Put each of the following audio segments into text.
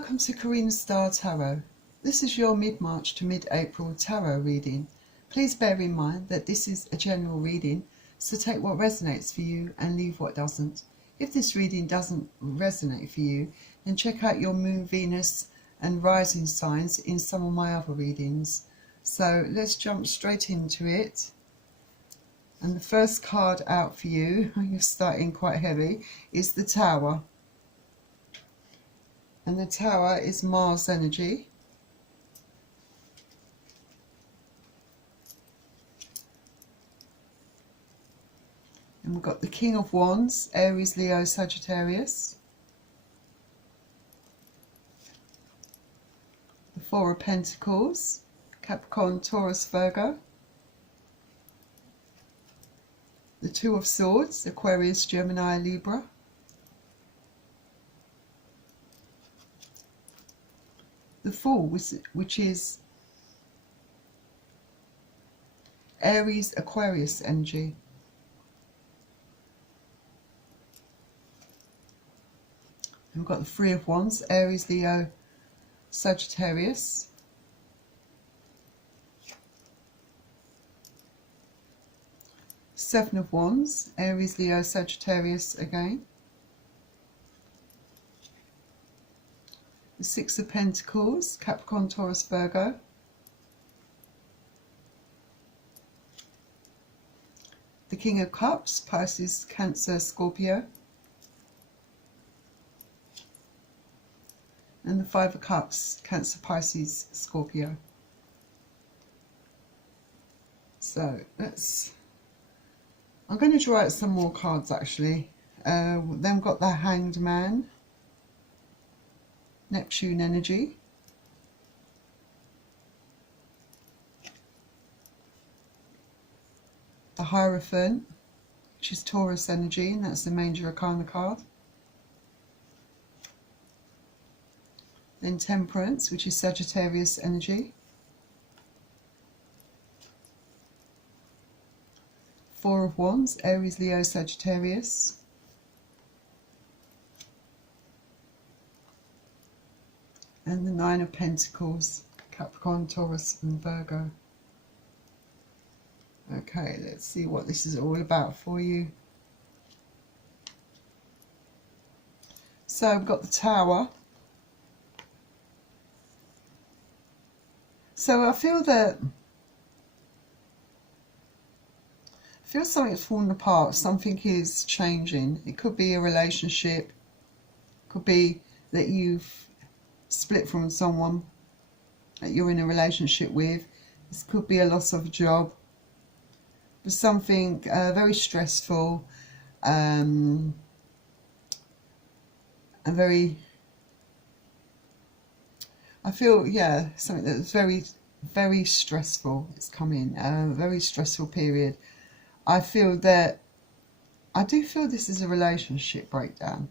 Welcome to Karina Star Tarot. This is your mid-March to mid-April tarot reading. Please bear in mind that this is a general reading, so take what resonates for you and leave what doesn't. If this reading doesn't resonate for you, then check out your Moon, Venus and Rising signs in some of my other readings. So let's jump straight into it. And the first card out for you, you're starting quite heavy, is the Tower. And the Tower is Mars energy. And we've got the King of Wands, Aries, Leo, Sagittarius. The Four of Pentacles, Capricorn, Taurus, Virgo. The Two of Swords, Aquarius, Gemini, Libra. The Fool, which is Aries, Aquarius energy. And we've got the Three of Wands, Aries, Leo, Sagittarius. Seven of Wands, Aries, Leo, Sagittarius again. The Six of Pentacles, Capricorn, Taurus, Virgo. The King of Cups, Pisces, Cancer, Scorpio. And the Five of Cups, Cancer, Pisces, Scorpio. So I'm going to draw out some more cards actually. Then we've got the Hanged Man, Neptune energy. The Hierophant, which is Taurus energy, and that's the Major Arcana card. Then Temperance, which is Sagittarius energy. Four of Wands, Aries, Leo, Sagittarius. And the Nine of Pentacles, Capricorn, Taurus and Virgo. Okay, let's see what this is all about for you. So I've got the Tower. So I feel something's falling apart, something is changing. It could be a relationship, could be that you've split from someone that you're in a relationship with. This could be a loss of a job, but something very stressful, and very, I feel, yeah, something that's very, very stressful is coming, a very stressful period. I do feel this is a relationship breakdown.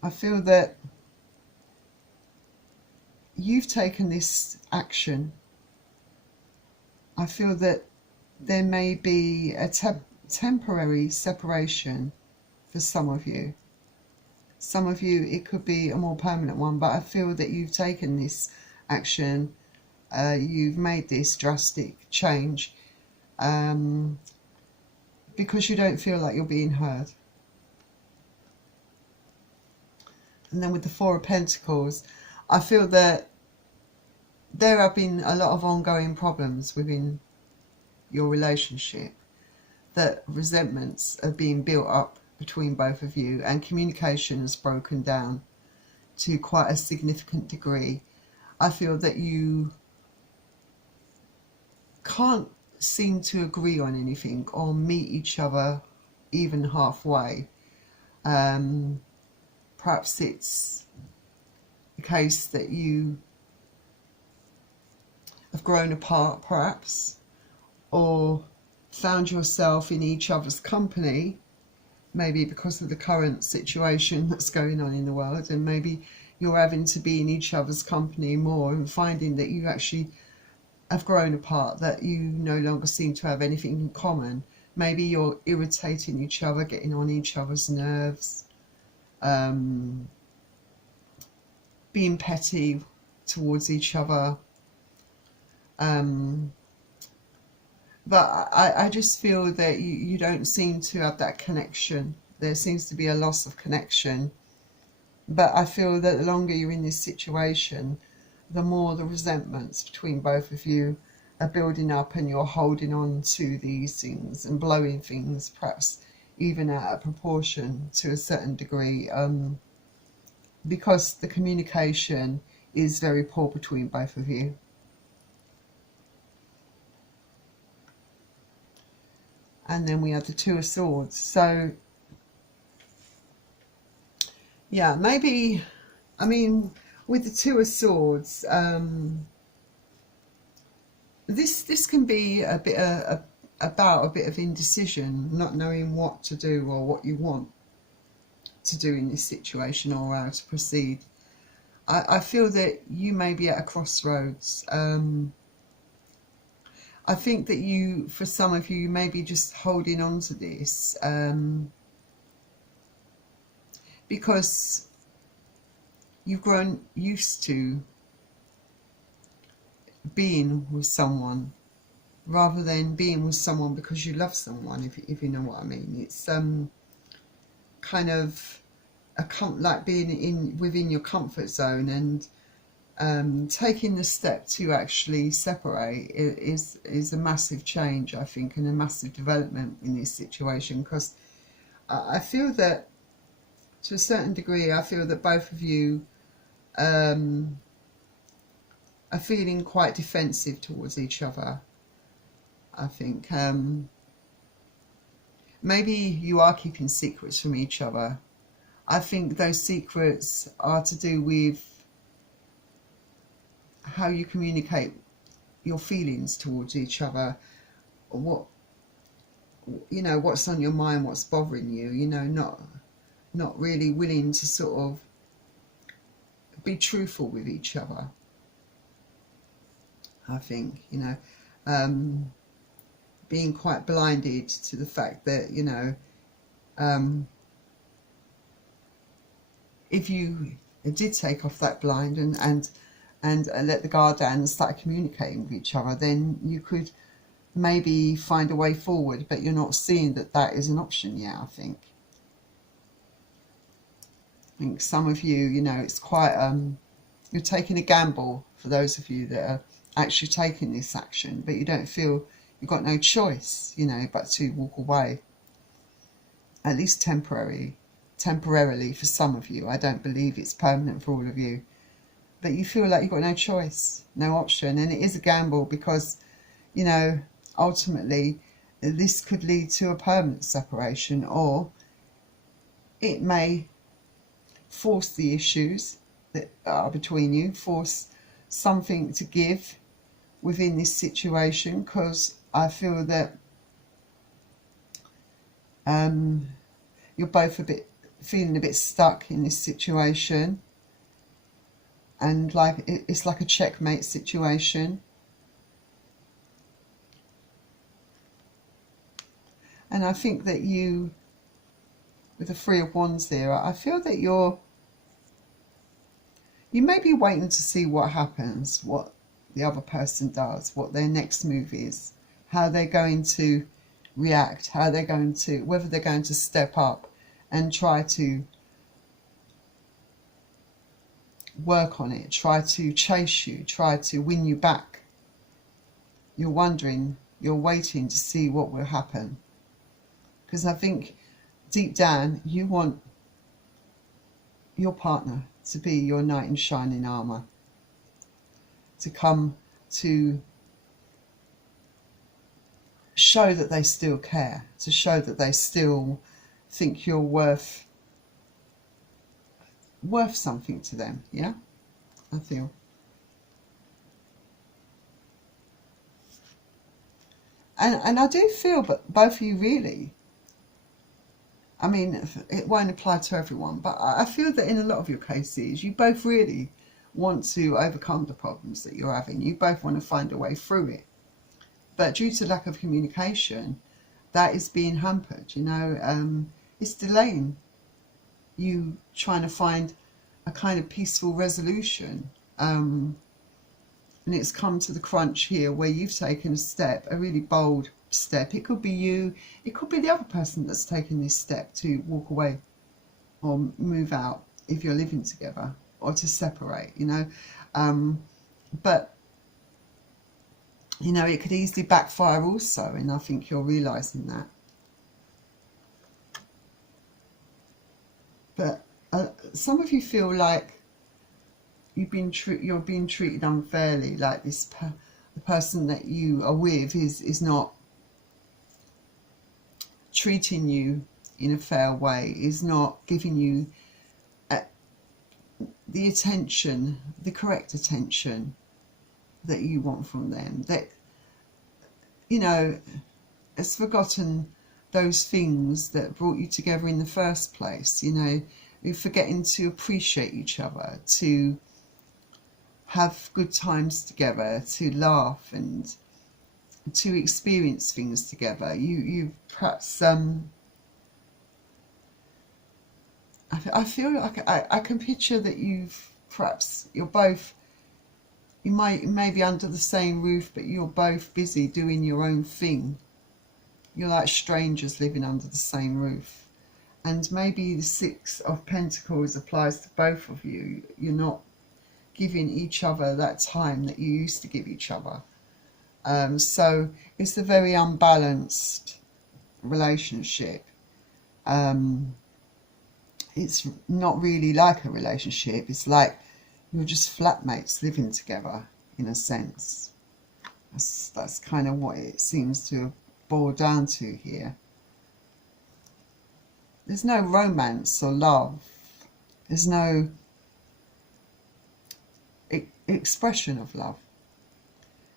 I feel that you've taken this action. I feel that there may be a temporary separation for some of you. Some of you, it could be a more permanent one, but I feel that you've taken this action. You've made this drastic change because you don't feel like you're being heard. And then with the Four of Pentacles, I feel that there have been a lot of ongoing problems within your relationship, that resentments are being built up between both of you, and communication has broken down to quite a significant degree. I feel that you can't seem to agree on anything or meet each other even halfway. Perhaps it's the case that you have grown apart, perhaps, or found yourself in each other's company, maybe because of the current situation that's going on in the world, and maybe you're having to be in each other's company more and finding that you actually have grown apart, that you no longer seem to have anything in common. Maybe you're irritating each other, getting on each other's nerves. being petty towards each other. But I just feel that you don't seem to have that connection. There seems to be a loss of connection. But I feel that the longer you're in this situation, the more the resentments between both of you are building up, and you're holding on to these things and blowing things perhaps even out of proportion to a certain degree, because the communication is very poor between both of you. And then we have the Two of Swords. So yeah, maybe, I mean, with the Two of Swords, this can be a bit about a bit of indecision, not knowing what to do or what you want to do in this situation, or how to proceed. I feel that you may be at a crossroads. I think that you, for some of you, may be just holding on to this because you've grown used to being with someone rather than being with someone because you love someone, if you know what I mean. It's kind of like being within your comfort zone, and taking the step to actually separate is a massive change, I think, and a massive development in this situation, because I feel that to a certain degree, I feel that both of you are feeling quite defensive towards each other. I think maybe you are keeping secrets from each other. I think those secrets are to do with how you communicate your feelings towards each other, what, you know, what's on your mind, what's bothering you, you know, not really willing to sort of be truthful with each other. I think, you know, being quite blinded to the fact that, you know, if you did take off that blind and let the guard down and start communicating with each other, then you could maybe find a way forward, but you're not seeing that that is an option yet, I think. I think some of you, you know, it's quite, you're taking a gamble, for those of you that are actually taking this action, but you don't feel you've got no choice, you know, but to walk away, at least temporarily for some of you. I don't believe it's permanent for all of you, but you feel like you've got no choice, no option, and it is a gamble because, you know, ultimately this could lead to a permanent separation, or it may force the issues that are between you, force something to give within this situation, because I feel that you're both feeling a bit stuck in this situation, and like it's like a checkmate situation. And I think that you, with the Three of Wands there, I feel that you may be waiting to see what happens, what the other person does, what their next move is, how they're going to react, how they're going to, whether they're going to step up and try to work on it, try to chase you, try to win you back. You're wondering, you're waiting to see what will happen, because I think deep down you want your partner to be your knight in shining armour, to come to show that they still care, to show that they still think you're worth something to them. Yeah, I feel. And I do feel, but both of you really, I mean, it won't apply to everyone, but I feel that in a lot of your cases, you both really want to overcome the problems that you're having. You both want to find a way through it. But due to lack of communication, that is being hampered, you know. It's delaying you trying to find a kind of peaceful resolution. And it's come to the crunch here where you've taken a step, a really bold step. It could be you, it could be the other person that's taken this step to walk away or move out if you're living together, or to separate, you know. But, you know, it could easily backfire also, and I think you're realising that. But some of you feel like you're being treated unfairly, like the person that you are with is not treating you in a fair way, is not giving you the attention, the correct attention that you want from them. That, you know, has forgotten those things that brought you together in the first place. You know, you're forgetting to appreciate each other, to have good times together, to laugh and to experience things together. You perhaps I feel like I can picture that you may be under the same roof, but you're both busy doing your own thing. You're like strangers living under the same roof. And maybe the Six of Pentacles applies to both of you. You're not giving each other that time that you used to give each other. So it's a very unbalanced relationship. It's not really like a relationship. It's like you're just flatmates living together, in a sense. That's kind of what it seems to boil down to here. There's no romance or love. There's no expression of love.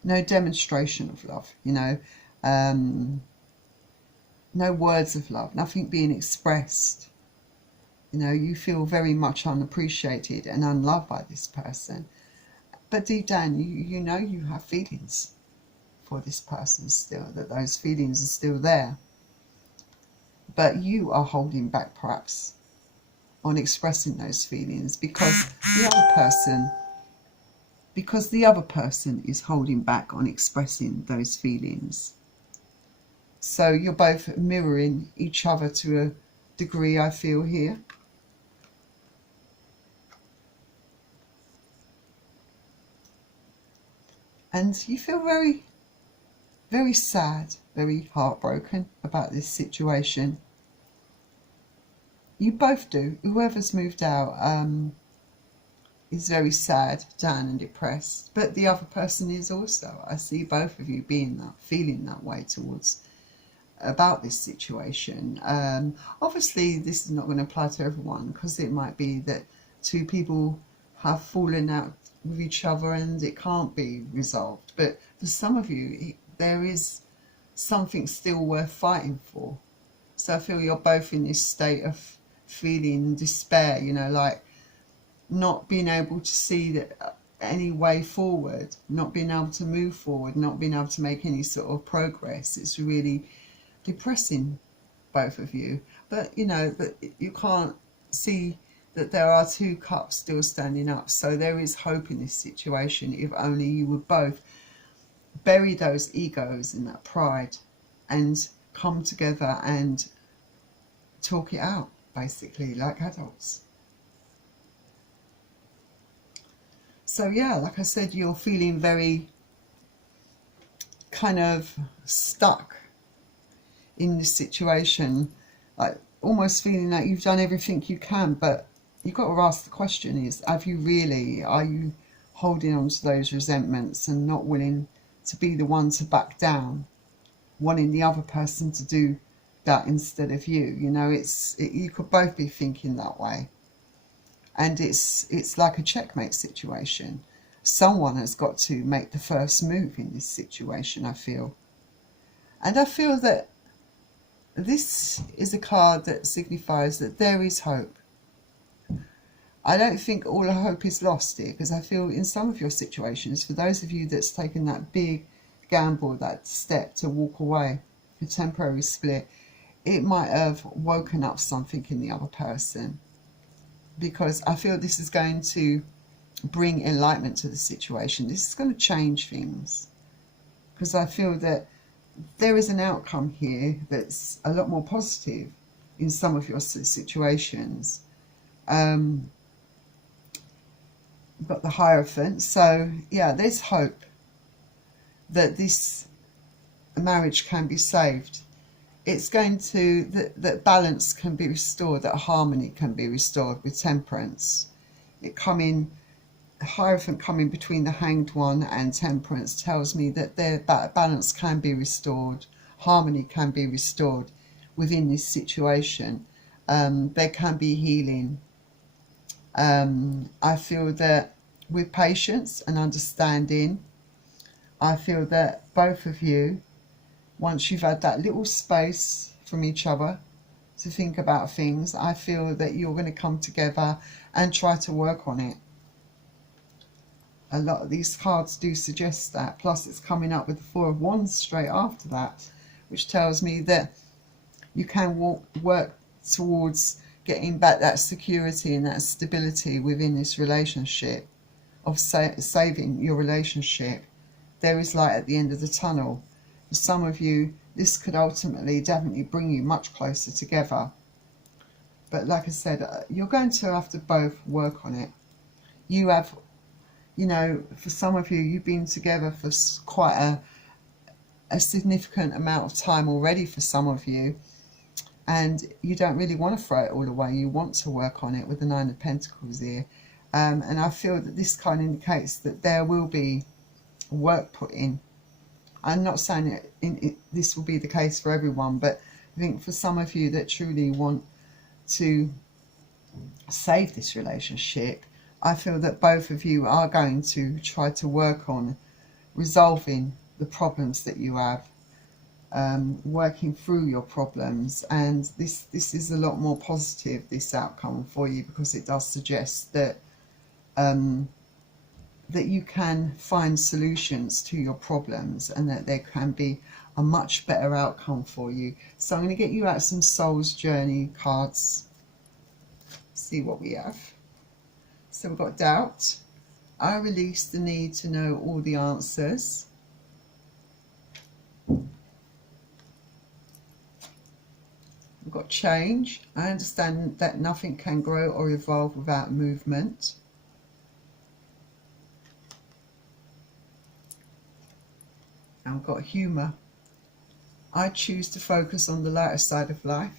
No demonstration of love, you know. No words of love. Nothing being expressed. You know, you feel very much unappreciated and unloved by this person. But deep down, you know you have feelings for this person still, that those feelings are still there. But you are holding back perhaps on expressing those feelings because the other person is holding back on expressing those feelings. So you're both mirroring each other to a degree, I feel here. And you feel very, very sad, very heartbroken about this situation. You both do. Whoever's moved out is very sad, down and depressed. But the other person is also. I see both of you feeling that way about this situation. Obviously, this is not going to apply to everyone, because it might be that two people have fallen out with each other and it can't be resolved. But for some of you, there is something still worth fighting for. So I feel you're both in this state of feeling despair, you know, like not being able to see that any way forward, not being able to move forward, not being able to make any sort of progress. It's really depressing, both of you. But you know that you can't see that there are two cups still standing up. So there is hope in this situation, if only you would both bury those egos and that pride and come together and talk it out, basically, like adults. So yeah, like I said, you're feeling very kind of stuck in this situation, like almost feeling like you've done everything you can, but you've got to ask the question is, are you holding on to those resentments and not willing to be the one to back down, wanting the other person to do that instead of you? You know, you could both be thinking that way. And it's like a checkmate situation. Someone has got to make the first move in this situation, I feel. And I feel that this is a card that signifies that there is hope. I don't think all the hope is lost here, because I feel in some of your situations, for those of you that's taken that big gamble, that step to walk away, a temporary split, it might have woken up something in the other person. because I feel this is going to bring enlightenment to the situation. This is going to change things, because I feel that there is an outcome here that's a lot more positive in some of your situations. You've got the Hierophant, so yeah, there's hope that this marriage can be saved. It's going to, that balance can be restored, that harmony can be restored with Temperance. Hierophant coming between the Hanged One and Temperance tells me that their balance can be restored, harmony can be restored within this situation. There can be healing. I feel that with patience and understanding, I feel that both of you, once you've had that little space from each other to think about things, I feel that you're going to come together and try to work on it. A lot of these cards do suggest that. Plus it's coming up with the Four of Wands straight after that, which tells me that you can work towards getting back that security and that stability within this relationship, of saving your relationship. There is light at the end of the tunnel. For some of you, this could ultimately definitely bring you much closer together. But like I said, you're going to have to both work on it. You have, you know, for some of you, you've been together for quite a significant amount of time already for some of you. And you don't really want to throw it all away. You want to work on it with the Nine of Pentacles here. And I feel that this kind of indicates that there will be work put in. I'm not saying this will be the case for everyone, but I think for some of you that truly want to save this relationship, I feel that both of you are going to try to work on resolving the problems that you have, working through your problems. And this is a lot more positive, this outcome for you, because it does suggest that that you can find solutions to your problems and that there can be a much better outcome for you. So I'm going to get you out some Soul's Journey cards. See what we have. So we've got Doubt. I release the need to know all the answers. We've got Change. I understand that nothing can grow or evolve without movement. And we've got Humour. I choose to focus on the lighter side of life.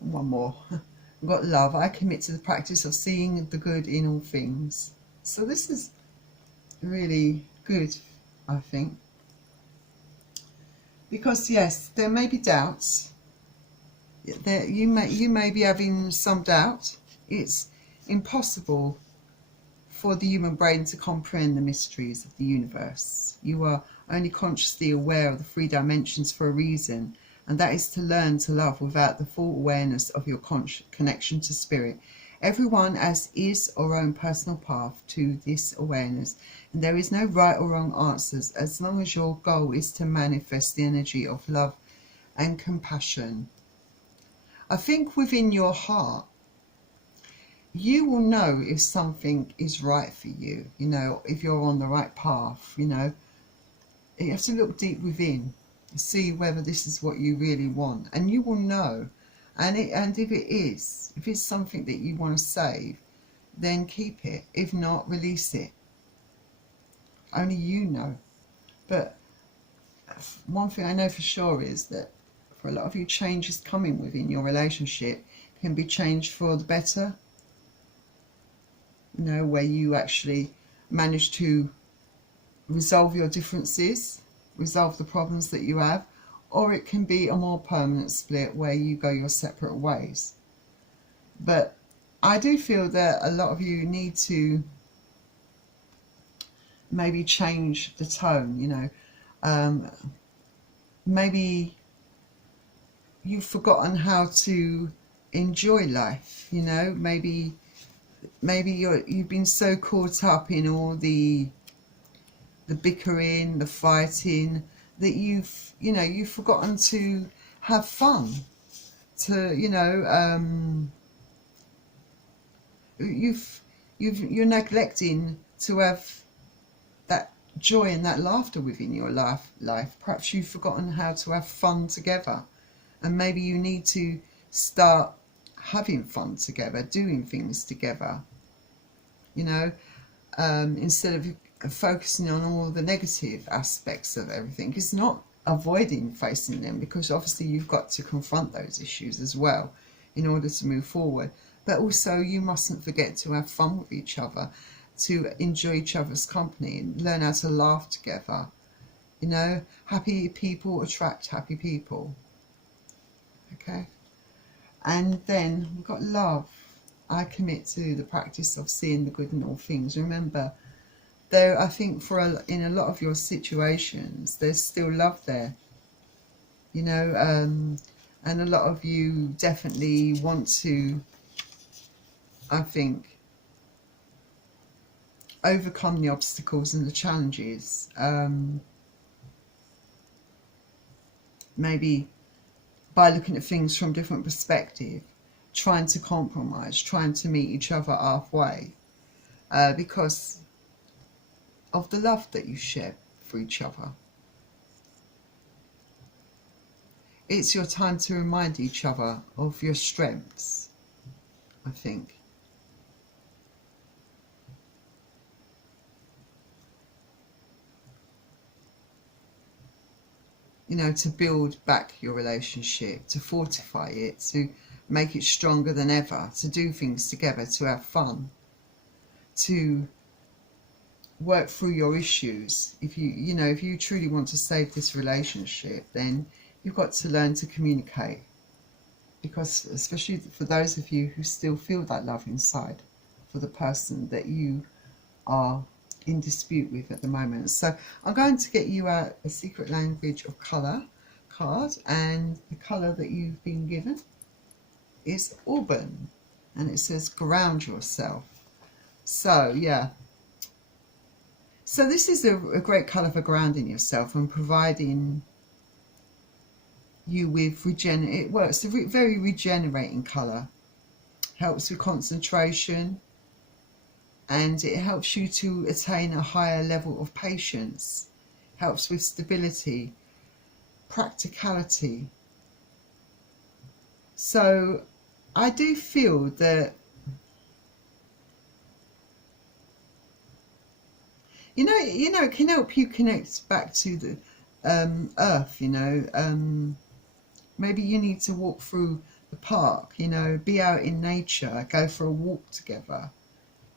And one more. We've got Love. I commit to the practice of seeing the good in all things. So this is really good, I think. Because yes, there may be doubts. You may be having some doubt. It's impossible for the human brain to comprehend the mysteries of the universe. You are only consciously aware of the three dimensions for a reason, and that is to learn to love without the full awareness of your connection to spirit. Everyone has his or own personal path to this awareness, and there is no right or wrong answers as long as your goal is to manifest the energy of love and compassion. I think within your heart, you will know if something is right for you, you know, if you're on the right path, you know. You have to look deep within, see whether this is what you really want, and you will know. And if it is, if it's something that you want to save, then keep it. If not, release it. Only you know. But one thing I know for sure is that for a lot of you, change is coming within your relationship. It can be changed for the better, you know, where you actually manage to resolve your differences, resolve the problems that you have, or it can be a more permanent split where you go your separate ways. But I do feel that a lot of you need to maybe change the tone, you know. Maybe you've forgotten how to enjoy life, you know. Maybe you've been so caught up in all the bickering, the fighting, that you've forgotten to have fun, to, you know, you're neglecting to have that joy and that laughter within your life. Perhaps you've forgotten how to have fun together, and maybe you need to start having fun together, doing things together, you know, instead of focusing on all the negative aspects of everything. It's not avoiding facing them, because obviously you've got to confront those issues as well in order to move forward. But also you mustn't forget to have fun with each other, to enjoy each other's company and learn how to laugh together. You know, happy people attract happy people. Okay. And then we've got love. I commit to the practice of seeing the good in all things. Remember, though, I think in a lot of your situations, there's still love there. You know, and a lot of you definitely want to, I think, overcome the obstacles and the challenges. Maybe by looking at things from different perspective, trying to compromise, trying to meet each other halfway, because of the love that you share for each other. It's your time to remind each other of your strengths, I think. You know, to build back your relationship, to fortify it, to make it stronger than ever, to do things together, to have fun, to work through your issues. If you truly want to save this relationship, then you've got to learn to communicate, because especially for those of you who still feel that love inside for the person that you are in dispute with at the moment. So I'm going to get you out a secret language of colour card, and the colour that you've been given is auburn, and it says ground yourself. So yeah, so this is a great colour for grounding yourself and providing you with it works, a very regenerating colour, helps with concentration, and it helps you to attain a higher level of patience, helps with stability, practicality. So I do feel that, you know, it can help you connect back to the earth. You know, maybe you need to walk through the park, you know, be out in nature, go for a walk together.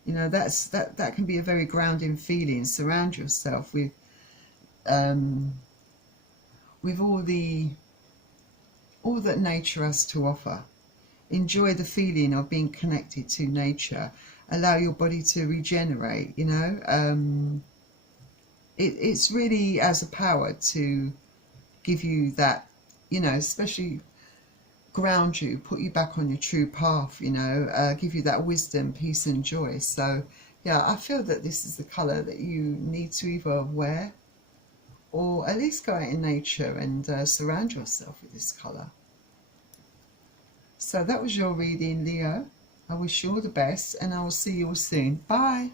You know, that can be a very grounding feeling. Surround yourself with all that nature has to offer. Enjoy the feeling of being connected to nature. Allow your body to regenerate. You know, it's really has a power to give you that, you know, especially ground you, put you back on your true path, you know, give you that wisdom, peace and joy. So yeah, I feel that this is the colour that you need to either wear or at least go out in nature and surround yourself with this colour. So that was your reading, Leo. I wish you all the best, and I will see you all soon. Bye.